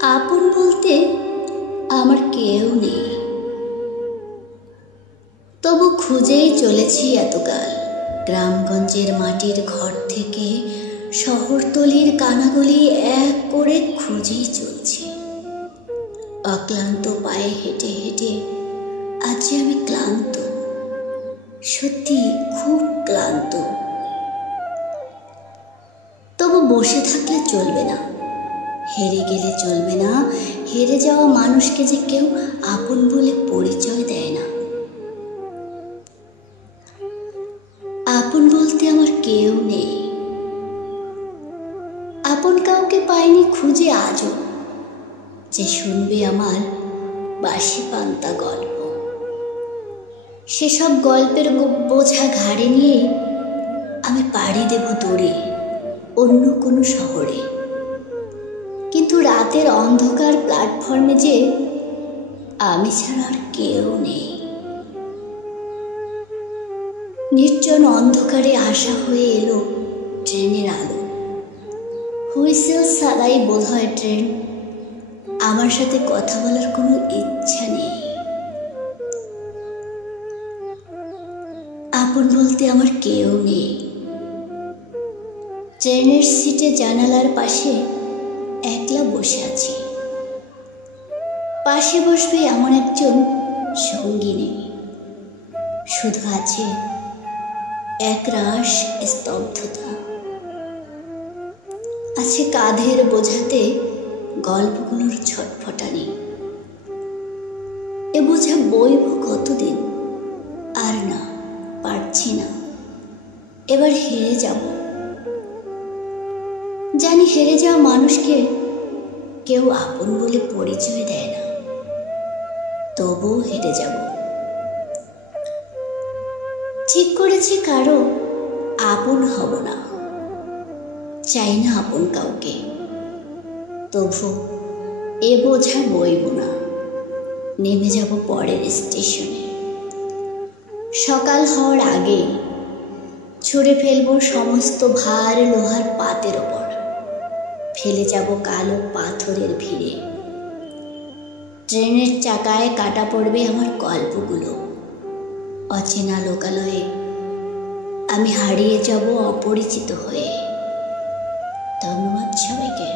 আপন বলতে আমার কেউ নেই, তবু খুঁজেই চলেছি এতকাল। গ্রামগঞ্জের মাটির ঘর থেকে শহরতলির কানাগলি এক করে খুঁজেই চলছি। অক্লান্ত পায়ে হেঁটে হেঁটে আজ যে আমি ক্লান্ত, সত্যি খুব ক্লান্ত। তবু বসে থাকলে চলবে না, হেরে গেলে চলবে না। হেরে যাওয়া মানুষকে যে কেউ আপন বলে পরিচয় দেয় না। আপন বলতে আমার কেউ নেই, আপন কাউকে পাইনি খুঁজে আজও, যে শুনবে আমার বাসি পান্তা গল্প। সেসব গল্পের বোঝা ঘাড়ে নিয়ে আমি পাড়ি দেব দূরে অন্য কোনো শহরে। কিন্তু রাতের অন্ধকার প্ল্যাটফর্মে যে আমি ছাড়া আর কেউ নেই। নির্জন অন্ধকারে আসা হয়ে এলো ট্রেনের আলো। হুইসেল ছাড়াই বোধ হয় ট্রেন। আমার সাথে কথা বলার কোনো ইচ্ছা নেই। আপন বলতে আমার কেউ নেই। ট্রেনের সিটে জানালার পাশে একলা বসে আছি। পাশে বসবে এমন একজন সঙ্গী নেই, শুধু আছে একরাশ স্তব্ধতা। আছে কাঁধের বোঝাতে গল্পগুলোর ছটফটানি। এ বোঝা বইব কতদিন, আর না, পারছি না। এবার হেরে যাব। জানি হেরে যাওয়া মানুষকে কেউ আপন বলে পরিচয় দেয় না, তবুও হেরে যাব। ঠিক করেছি কারো আপন হব না, চাই না আপন কাউকে। তবু এ বোঝা বইব না, নেমে যাব পরের স্টেশনে। সকাল হওয়ার আগে ছুঁড়ে ফেলবো সমস্ত ভার লোহার পাতের ওপর। ফেলে যাব কালো পাথরের ভিড়ে। ট্রেনের চাকায় কাটা পড়বে আমার গল্পগুলো। অচেনা লোকালয়ে আমি হারিয়ে যাব অপরিচিত হয়ে। ধন্যবাদ সবাইকে।